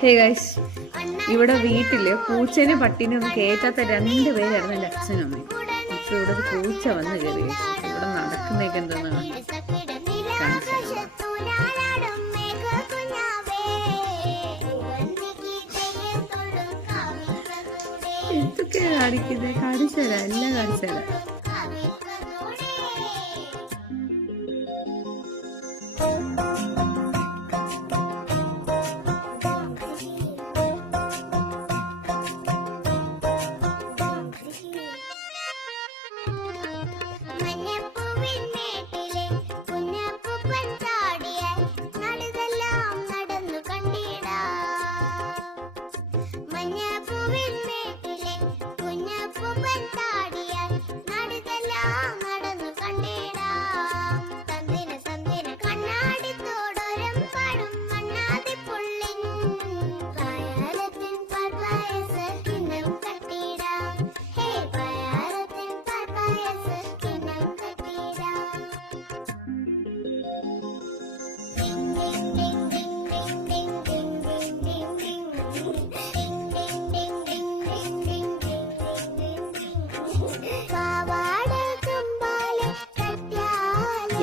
Hey guys, ഇവിടെ വീട്ടില് പൂച്ചേനെ പട്ടീനെ ഒന്നും കേറ്റാത്ത 2 പേരായിരുന്നു എൻ്റെ അച്ഛനും അമ്മയും. ഇപ്പൊ ഇവിടെ ഒരു പൂച്ച വന്ന് കയറി. ഇവിടെ നടക്കുന്നേക്ക് എന്തെന്നാണ് എന്തൊക്കെയാ കാണിക്കുന്നത്? കാണിച്ചു തരാം, എല്ലാം കാണിച്ചു തരാം.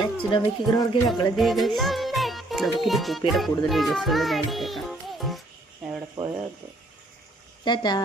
അച്ഛനമ്മയ്ക്ക് ഇങ്ങനെ പറഞ്ഞാൽ മക്കളെ ചെയ്ത് നമുക്കിത് കുപ്പിയുടെ കൂടുതൽ വീഡിയോസുകൾ ഞാൻ ഇട്ടേക്കാം. എവിടെ പോയോ? ടാറ്റാ.